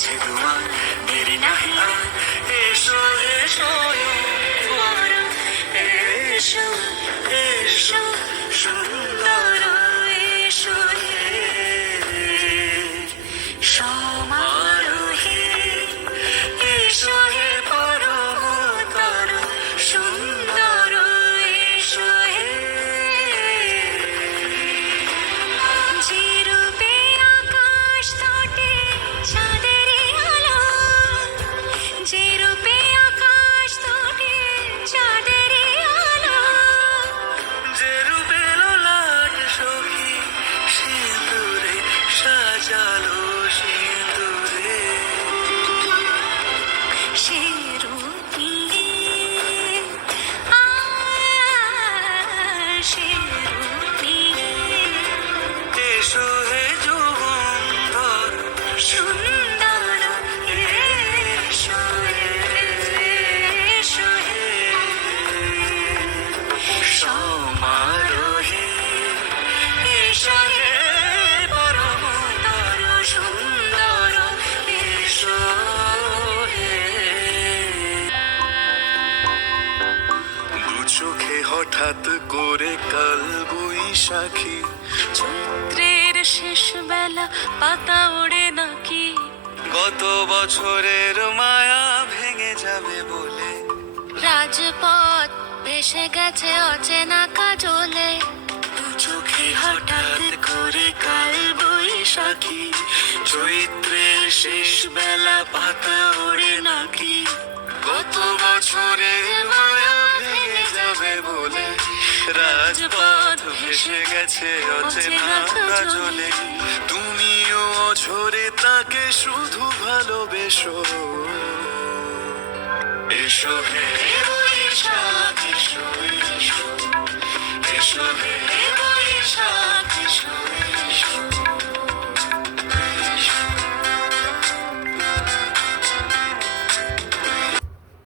কাছে দুয়ার, দেরি নাহি আর, এসো এসো বরং, এসো এসো সুন্দর, এসো হে সমারোহে, এসো হে পরমতর সুন্দর, এসো হে যে রূপে আকাশ তটে চাঁদেরই আলো, যে রূপে আকাশ তটে চাঁদেরই আলো, যে রূপে লোলাট সখী সিঁদুরে সাজালো সিঁদুরে, সে রূপ নিয়ে সে রূপ নিয়ে এসো হে যুগন্ধর সুন্দর, এসো এসো হে সমারোহে, এসো হে পরমতর সুন্দর, এসো হে দু চোখে হঠাৎ করে কাল বৈশাখী, চৈত্রের শেষ বেলা পাতা ওড়ে নাকি, গত বছরের মায়া ভেঙে যাবে বলে, রাজপথ ভেসে গেছে অচেনা কাজলে, দু চোখে হঠাৎ করে কাল বৈশাখী, চৈত্রের শেষ বেলা পাতা ওড়ে নাকি, গত বছরের মায়া ভেঙে যাবে বলে, রাজপথ ভেসে গেছে অচেনা কাজলে, তুমিও অঝরে তাকে শুধু ভালোবেসো, এসো হে বৈশাখী